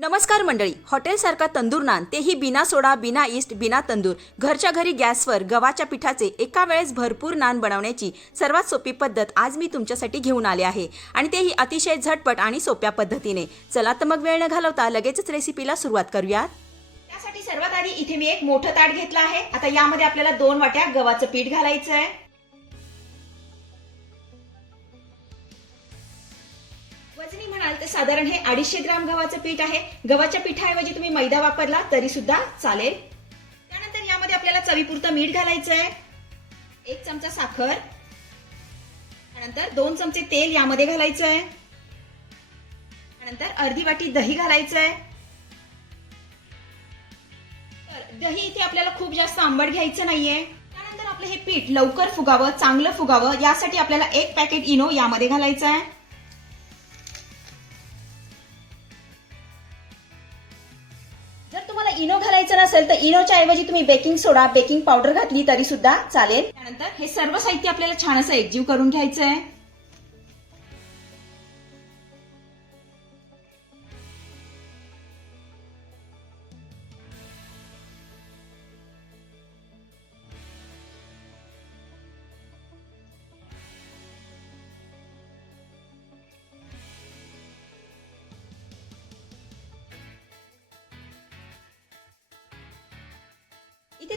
नमस्कार मंडळी. हॉटेलसारखा तंदूर नान तेही बिना सोडा बिना इस्ट बिना तंदूर. घरच्या घरी गॅसवर गव्हाच्या पिठाचे एका वेळेस भरपूर नान बनवण्याची सर्वात सोपी पद्धत आज मी तुमच्यासाठी घेऊन आले आहे. आणि तेही अतिशय झटपट आणि सोप्या पद्धतीने. चला तर मग वेळ न घालवता लगेचच रेसिपीला सुरुवात करूयात. त्यासाठी सर्वात आधी इथे मी एक मोठं ताट घेतलं आहे. आता यामध्ये आपल्याला दोन वाट्या गव्हाचं पीठ घालायचं आहे वजनी म्हणाल तर साधारण हे अडीचशे ग्राम गव्हाचं पीठ आहे. गव्हाच्या पिठाऐवजी तुम्ही मैदा वापरला तरी सुद्धा चालेल. त्यानंतर यामध्ये आपल्याला चवीपुरतं मीठ घालायचं आहे एक चमचा साखर. त्यानंतर दोन चमचे तेल यामध्ये घालायचं आहे त्यानंतर अर्धी वाटी दही घालायचं आहे तर दही इथे आपल्याला खूप जास्त आंबट घ्यायचं नाहीये. त्यानंतर आपलं हे पीठ लवकर फुगावं चांगलं फुगावं यासाठी आपल्याला एक पॅकेट इनो यामध्ये घालायचं आहे तुम्हाला इनो घालायचं नसेल तर इनोच्या ऐवजी तुम्ही बेकिंग सोडा बेकिंग पावडर घातली तरी सुद्धा चालेल. त्यानंतर हे सर्व साहित्य आपल्याला छान असं एकजीव करून घ्यायचं आहे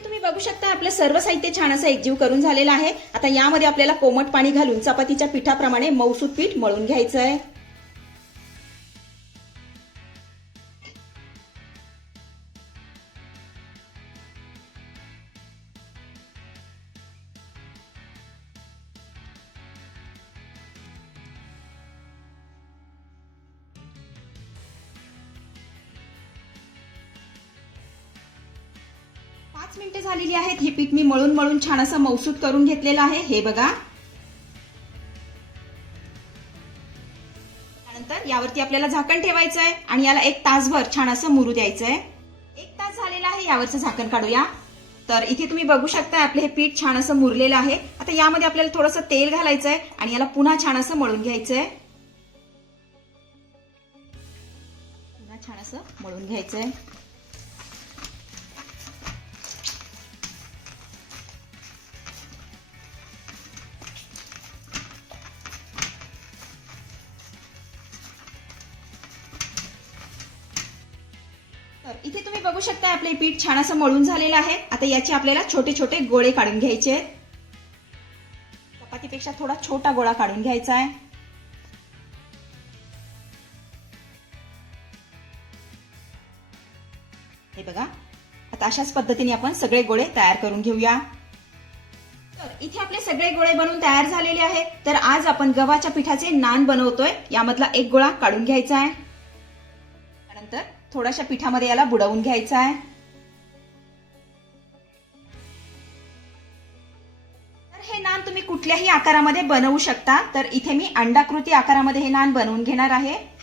तुम्ही बघू शकता आपलं सर्व साहित्य छान असं एकजीव करून झालेलं आहे. आता यामध्ये आपल्याला कोमट पाणी घालून चपातीच्या पिठाप्रमाणे मौसूद पीठ मळून घ्यायचं आहे पाच मिनिटं झालेली आहेत. हे पीठ मी मळून मळून छान असं मौसूद करून घेतलेलं आहे. हे बघा. त्यानंतर यावरती आपल्याला झाकण ठेवायचं आहे आणि याला एक तासभर छान असं मुरू द्यायचं आहे एक तास झालेला आहे. यावरचं झाकण काढूया. तर इथे तुम्ही बघू शकता आपलं हे पीठ छान असं मुरलेलं आहे. आता यामध्ये आपल्याला थोडंसं तेल घालायचं आहे आणि याला पुन्हा छान असं मळून घ्यायचं आहे पुन्हा छान असं मळून घ्यायचं आहे तर इथे तुम्ही बघू शकता आपले पीठ छान असं मळून झालेलं आहे. आता याचे आपल्याला छोटे छोटे गोळे काढून घ्यायचे आहेत. चपातीपेक्षा थोडा छोटा गोळा काढून घ्यायचा आहे. हे बघा आता अशाच पद्धतीने आपण सगळे गोळे तयार करून घेऊया. तर इथे आपले सगळे गोळे बनवून तयार झालेले आहे तर आज आपण गव्हाच्या पिठाचे नान बनवतोय. यामधला एक गोळा काढून घ्यायचा आहे. त्यानंतर थोड्याशा पिठामध्ये याला बुडवून घ्यायचा आहे. तर हे नान तुम्ही कुठल्याही आकारामध्ये बनवू शकता. तर इथे मी अंडाकृती आकारामध्ये हे नान बनवून घेणार आहे.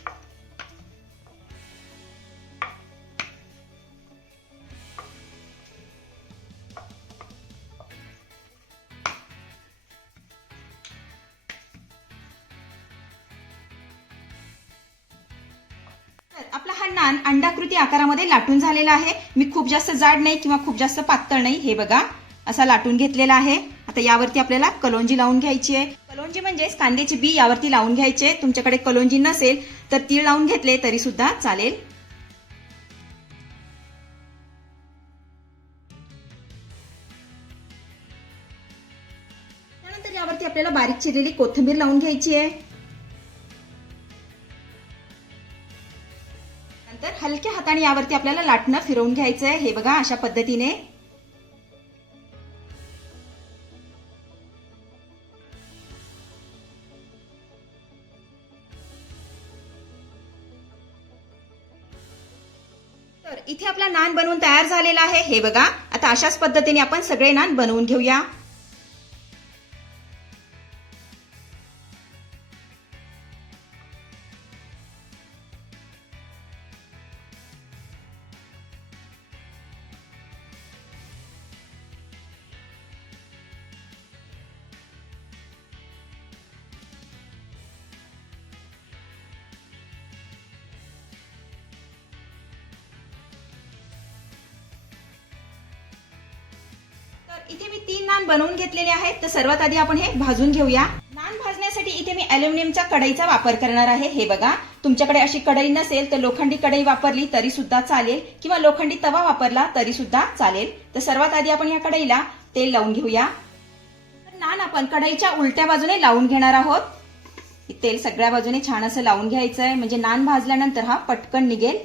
अंडाकृती लाटून झालेला आहे. मी खूप जास्त जाड नाही किंवा खूप जास्त पातळ नाही हे बघा. असा लाटून घेतलेला आहे. आता यावरती आपल्याला कलोंजी लावून घ्यायची आहे. कलोंजी म्हणजेच कांद्याची बी यावरती लावून घ्यायचे तुमच्याकडे कलोंजी नसेल तर तीळ लावून घेतले तरी सुद्धा चालेल. त्यानंतर यावरती आपल्याला बारीक चिरलेली कोथिंबीर लावून घ्यायची आहे. हलक्या हाताने यावरती आपल्याला लाटणं फिरवून घ्यायचं आहे हे बघा अशा पद्धतीने. तर इथे आपला नान बनवून तयार झालेला आहे. हे बघा आता अशाच पद्धतीने आपण सगळे नान बनवून घेऊया. इथे मी तीन नान बनवून घेतलेले आहेत. तर सर्वात आधी आपण हे भाजून घेऊया. नान भाजण्यासाठी इथे मी अल्युमिनियमच्या कढईचा वापर करणार आहे. हे बघा तुमच्याकडे अशी कढई नसेल तर लोखंडी कढई वापरली तरी सुद्धा चालेल किंवा लोखंडी तवा वापरला तरी सुद्धा चालेल. तर सर्वात आधी आपण या कढईला तेल लावून घेऊया. नान आपण कढईच्या उलट्या बाजूने लावून घेणार आहोत. तेल सगळ्या बाजूने छान असं लावून घ्यायचं आहे म्हणजे नान भाजल्यानंतर हा पटकन निघेल.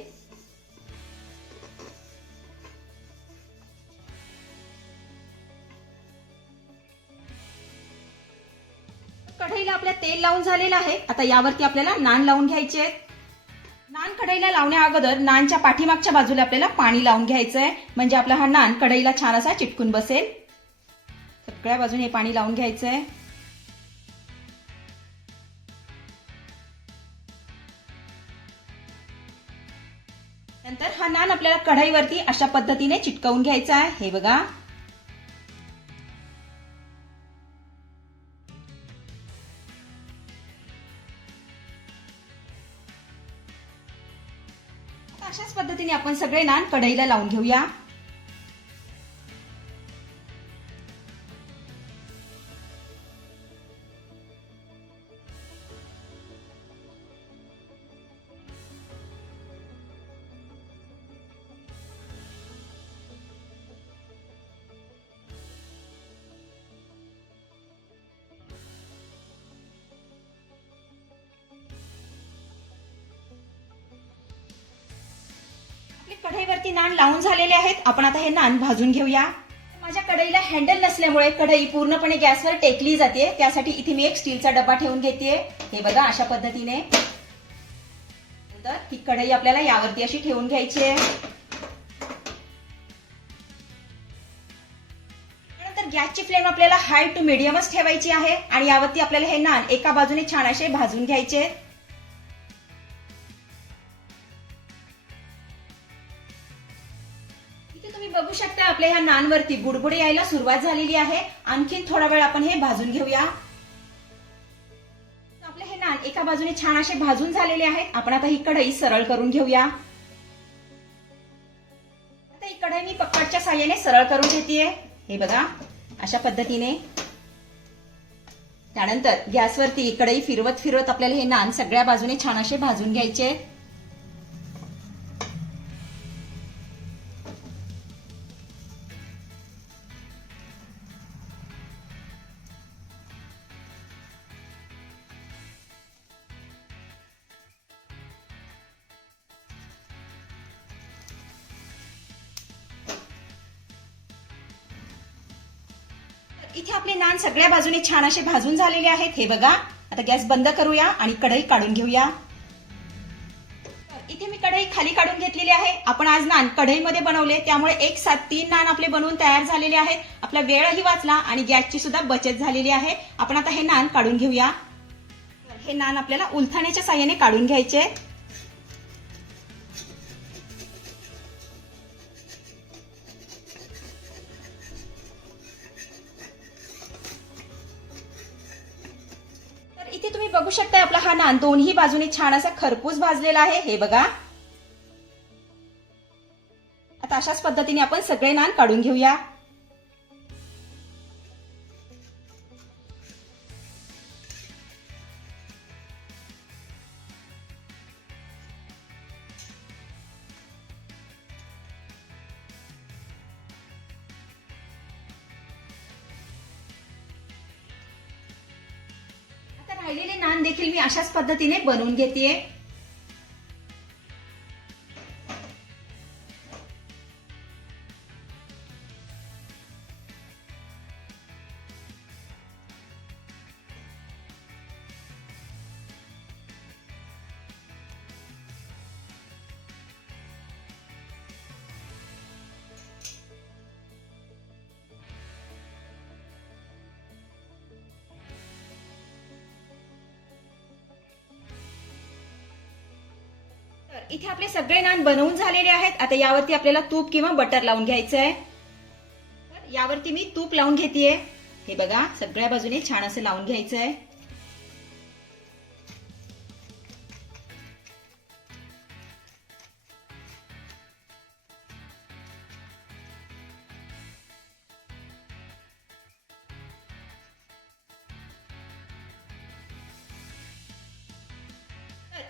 तेल लावून झालेलं आहे. आता यावरती आपल्याला नान लावून घ्यायचे आहेत. नान कढईला लावण्या अगोदर नानच्या पाठीमागच्या बाजूला आपल्याला पाणी लावून घ्यायचं आहे म्हणजे आपला हा नान कढईला छान असा चिटकून बसेल. सगळ्या बाजूने हे पाणी लावून घ्यायचं आहे नंतर हा नान आपल्याला कढईवरती अशा पद्धतीने चिटकवून घ्यायचा आहे. हे बघा. अशाच पद्धतीने आपण सगळे नान कढईला लावून घेऊया. कढईवरती नान लावून झालेले आहेत. आपण आता हे नान भाजून घेऊया. माझ्या कढईला हँडल नसल्यामुळे कढई पूर्णपणे गॅसवर टेकली जाते. त्यासाठी इथे मी एक स्टीलचा डबा ठेवून घेते. हे बघा अशा पद्धतीने. तर ही कढई आपल्याला यावरती अशी ठेवून घ्यायची आहे. त्यानंतर गॅसची फ्लेम आपल्याला हाय टू मिडियमच ठेवायची आहे. आणि यावरती आपल्याला हे नान एका बाजूने छान असे भाजून घ्यायचे आहेत. इथे तुम्ही बघू शकता आपल्या ह्या नानवरती बुडबुडे यायला सुरुवात झालेली आहे. आणखीन थोडा वेळ आपण हे भाजून घेऊया. आपले हे नान एका बाजूने छान असे भाजून झालेले आहेत. आपण आता ही कढई सरळ करून घेऊया. आता ही कढई मी पप्पाच्या साह्याने सरळ करून घेतेय. हे बघा अशा पद्धतीने. त्यानंतर गॅसवरती कढई फिरवत फिरवत आपल्याला हे नान सगळ्या बाजूने छान असे भाजून घ्यायचे. इथे आपले नान सगळ्या बाजूने छान असे भाजून झालेले आहेत. हे बघा. आता गॅस बंद करूया आणि कढई काढून घेऊया. इथे मी कढई खाली काढून घेतलेली आहे. आपण आज नान कढईमध्ये बनवले. त्यामुळे एक सात तीन नान आपले बनवून तयार झालेले आहेत. आपला वेळही वाचला आणि गॅसची सुद्धा बचत झालेली आहे. आपण आता हे नान काढून घेऊया. हे नान आपल्याला उलथाण्याच्या साह्याने काढून घ्यायचे. इथे तुम्ही बघू शकता आपला हा नान. दोन्ही बाजूने छान असा खरपूस भाजलेला आहे. हे बघा. आता अशाच पद्धतीने आपण सगळे नान काढून घेऊया. राहिलेले नान देखील मी अशाच पद्धतीने बनवून घेते तर इथे आपले सगळे नान बनवून झालेले आहेत. आता यावरती आपल्याला तूप किंवा बटर लावून घ्यायचं आहे. तर यावरती मी तूप लावून घेतेय. हे बघा सगळ्या बाजूने छान असं लावून घ्यायचं आहे.